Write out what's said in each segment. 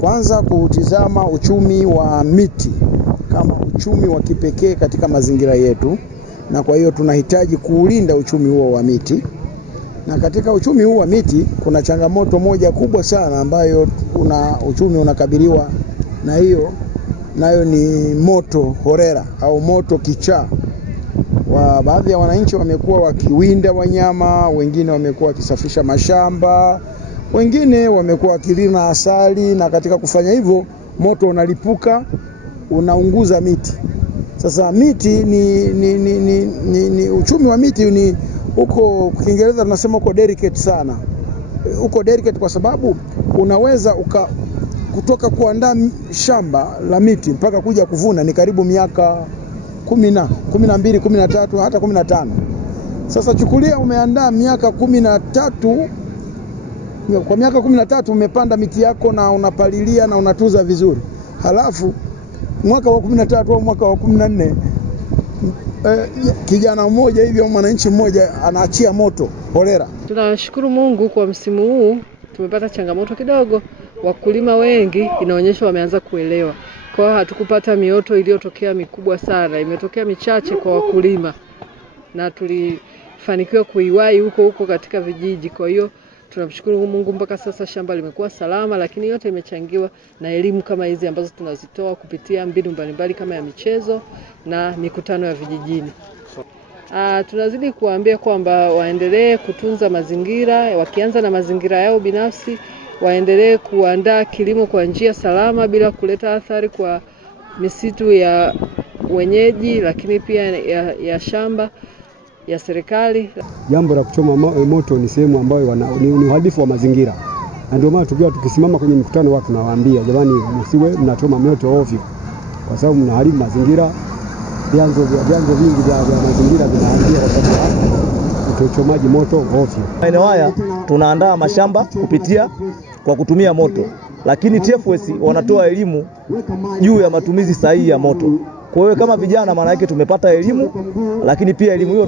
Kwanza kutizama uchumi wa miti kama uchumi wa kipekee katika mazingira yetu, na kwa hiyo tunahitaji kuulinda uchumi huo wa miti. Na katika uchumi huu wa miti kuna changamoto moja kubwa sana ambayo uchumi unakabiliwa na hiyo, nayo ni moto holela au moto kichaa. Baadhi ya wananchi wamekuwa wakiwinda wanyama, wengine wamekuwa wakisafisha mashamba, wengine wamekuwa wakilima asali, na katika kufanya hivyo moto unalipuka, unaunguza miti. Sasa miti ni uchumi wa miti ni uko, kwa Kiingereza tunasema uko delicate sana. Uko delicate kwa sababu unaweza kutoka kuandaa shamba la miti mpaka kuja kuvuna ni karibu miaka 12, 13, hata 15. Sasa chukulia umeandaa miaka 13, kwa miaka 13 umepanda miti yako na unapalilia na unatuza vizuri. Halafu mwaka wa 13 au mwaka wa 14 kijana mmoja hivyo, mwananchi mmoja anaachia moto holela. Tunashukuru Mungu kwa msimu huu tumepata changamoto kidogo. Wakulima wengi inaonyesha wameanza kuelewa. Kwa hiyo hatukupata mioto iliyotokea mikubwa sana, imetokea michache kwa wakulima. Na tulifanikiwa kuiwahi huko katika vijiji. Kwa hiyo tunamshukuru Mungu mpaka sasa shamba limekuwa salama, lakini yote imechangiwa na elimu kama hizi ambazo tunazitoa kupitia mbinu mbalimbali kama ya michezo na mikutano ya vijijini. Tunazidi kuambia kwamba waendelee kutunza mazingira, wakianza na mazingira yao binafsi, waendelee kuandaa kilimo kwa njia salama bila kuleta athari kwa misitu ya wenyeji, lakini pia ya shamba ya serikali. Jambo la kuchoma moto ni sehemu ambayo ni uharibifu wa mazingira. Na ndio maana tukisimama kwenye mkutano watu nawaambia, jamani, msiwe mnachoma moto ovyo, kwa sababu mnaharibu mazingira. Vyanzo vingi vya mazingira vinaharibika kwa sababu uchomaji moto ovyo. Maeneo haya tunaandaa mashamba kwa kutumia moto, lakini TFS wanatoa elimu juu ya matumizi sahihi ya moto. Kwa hiyo kama vijana, maana yake tumepata elimu, lakini pia elimu hiyo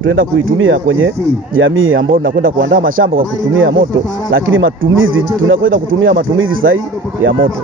tunaenda kuitumia kwenye jamii ambao tunakwenda kuandaa mashamba kwa kutumia moto, lakini tunakwenda kutumia matumizi sahihi ya moto.